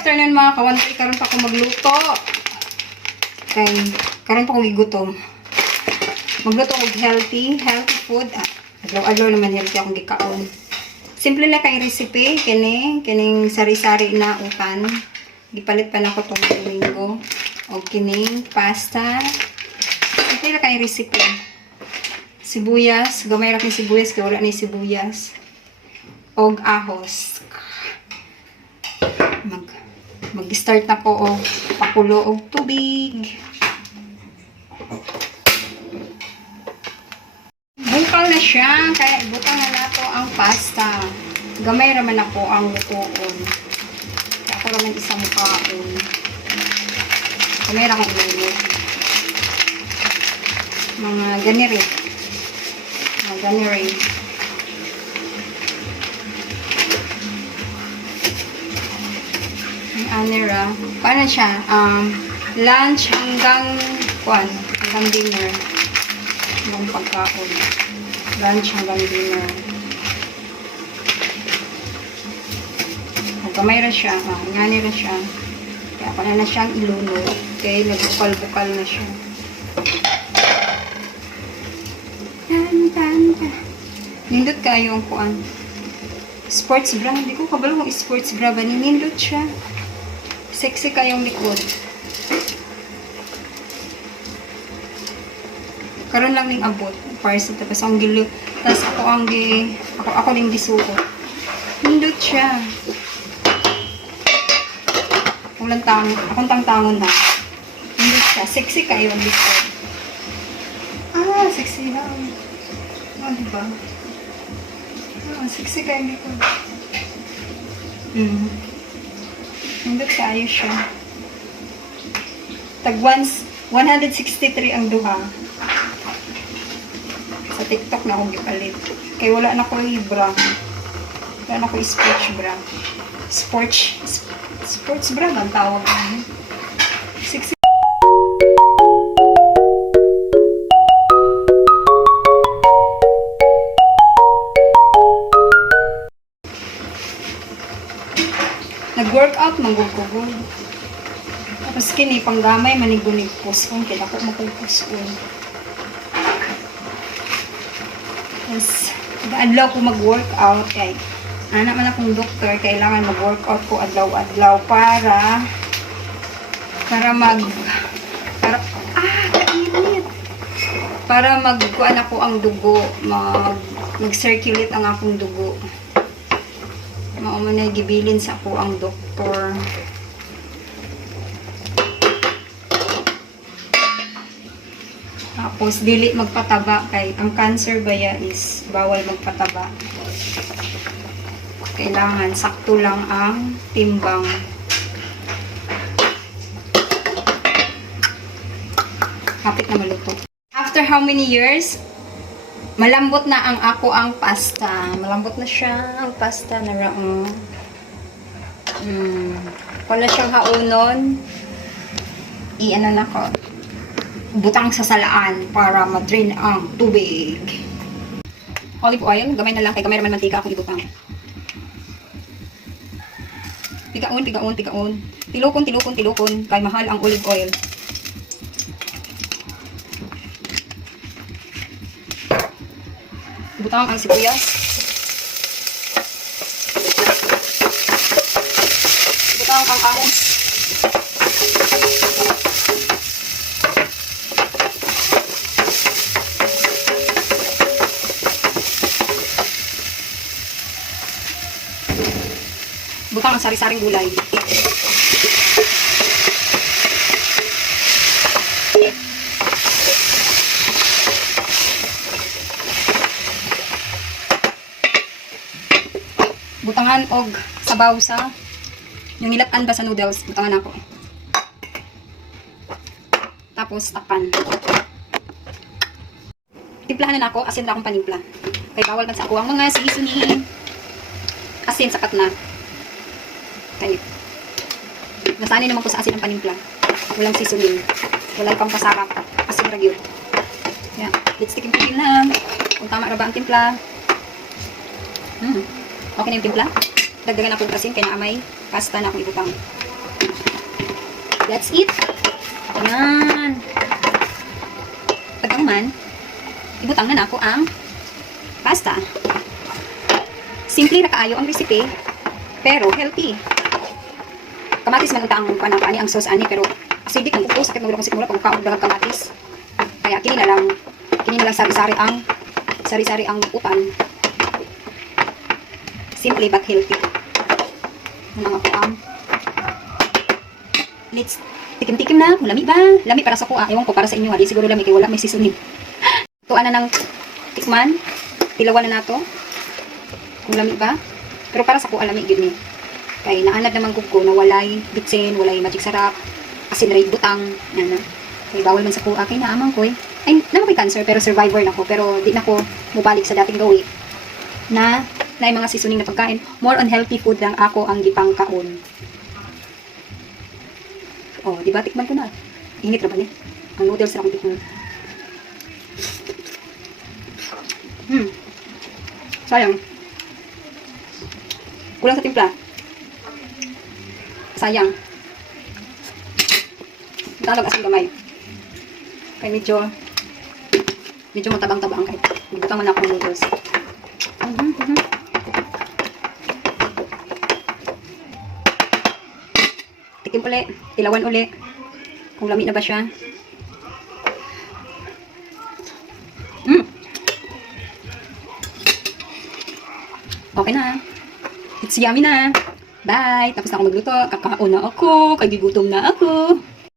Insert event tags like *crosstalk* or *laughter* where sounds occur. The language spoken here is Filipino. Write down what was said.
afternoon mga kawantay. Karon pa ako magluto. Kay, karon pa ako gigutom. Magluto og healthy, healthy food. Ah, adlaw-adlaw naman healthy akong gikaon. Simple lang kay recipe. Kini, kining sari-sari na utan. Gipalit pa na ko tong domingo. O kining pasta. Simple lang kay recipe. Sibuyas. Gamay ra kay sibuyas. Kaya wala ni sibuyas. Og ahos. Mag, mag-start na ko og pakulo og tubig. Bungkal na siya, kaya ibutang na nato ang pasta. Gamay raman ako ang lutoon. Kaya ako raman isang kaon. Gamay ra akong ilulog. Mga ganiri. Mga ganiri. Ang anira. Paano siya? Um, lunch hanggang, kwan, hanggang dinner ng pagkaon. Lunch hanggang dinner. Kamay ra siya, ah, ngani ra siya. Kaya ako na siyang ilunod. Okay, nagbukal-bukal na siya. Tan, tan, tan. Nindot kayo ang kuan. Sports bra. Hindi ko kabalo kung sports bra ba. Nindot siya. Sexy kayong likod. karon lang ning abot. Parcel tapos ang gilo tapos ako ang gi ako ako ning gisuko. Hindot siya. Akong lang tang akong tang tangon na. Hindot siya. Sexy kayo ang likod. Ah sexy na. Ah diba? Ah sexy kayo ang likod. Hmm hindot kayo siya tag once 163 ang duha sa TikTok na akong gipalit. Kaya wala na ko bra. Wala na ko sports bra. Sports, sp- sports bra ang tawag namin. Nag-workout, manggugugol. Tapos kini, panggamay, manigunig puson. Kaya ako magpupuson. Yes. Adlaw ko mag-workout kay anak man akong doktor, kailangan mag-workout ko adlaw-adlaw para para mag para ah, kainit. Para magkuan ako ang dugo, mag mag-circulate ang akong dugo. Mao man ay gibilin sa ako ang doktor. Tapos, dili magpataba kay ang cancer baya is bawal magpataba. Kailangan sakto lang ang timbang. Kapit na maluto. After how many years, malambot na ang ako ang pasta. Malambot na siya ang pasta na raong. Mm. Wala siyang haunon. I-ano na ko butang sa salaan para ma-drain ang tubig. Olive oil, gamay na lang kay gamay naman mantika akong ibutang. Tigaon, tigaon, tigaon. Tilukon, tilukon, tilukon kay mahal ang olive oil. Butang ang sibuyas. Butang ang ahos. Butang ang sari-saring gulay. Butangan og sabaw sa yung nilatan ba sa noodles, butangan ako. Tapos takpan. Timplahan na ako, asin na akong panimpla. Kay bawal man sa ako ang mga seasoning. Asin sapat na. Kaya, nasanay naman ko sa asin ng panimpla. Walang seasoning. Walang pang pasarap. Asin ra gyud. Yeah. Let's in lang. Kung tama ra ang timpla. Hmm. Okay na yung timpla. Dagdagan ako ng asin kaya naamay. Pasta na akong ibutang. Let's eat. Yan. Pagkang man, ibutang na nako ang pasta. Simple ra kaayo ang recipe, pero healthy. Kamatis man ang panang ani ang sauce ani pero acidic ang upo sakit magulong sigmura pag kaog daghang kamatis. Kaya kini na lang kini na lang sari-sari ang sari-sari ang utan. Simple but healthy. Ang mga kuang. Let's tikim-tikim na. Lami ba? Lami para sa kuha. Ewan ko para sa inyo. Di siguro lami kay wala may seasoning. *laughs* Tuan na ng tikman. Tilawan na nato. Kung lami ba? Pero para sa kuha lami gid ni. Kay naanad naman ko na walay bitsin, walay magic sarap, asin ray butang, na na. Kay bawal man sa kuha kay naamang ko eh. Ay, naman may cancer pero survivor na ko pero di na ko mubalik sa dating gawi na na mga seasoning na pagkain. More on healthy food lang ako ang gipang kaon. Oh, di ba? Tikman ko na. Init na ba niya? Ang noodles na akong tikman. Hmm. Sayang. Kulang sa timpla. Sayang. Talag asin gamay. Kaya medyo medyo matabang-tabang kahit butang man ako ng noodles. Mhm, mhm. Tikim uli, tilawan uli. Kung lami na ba siya. Mm. Okay na. It's yummy na. Bye. Tapos na ako magluto. Kakaon na ako. Kagigutom na ako.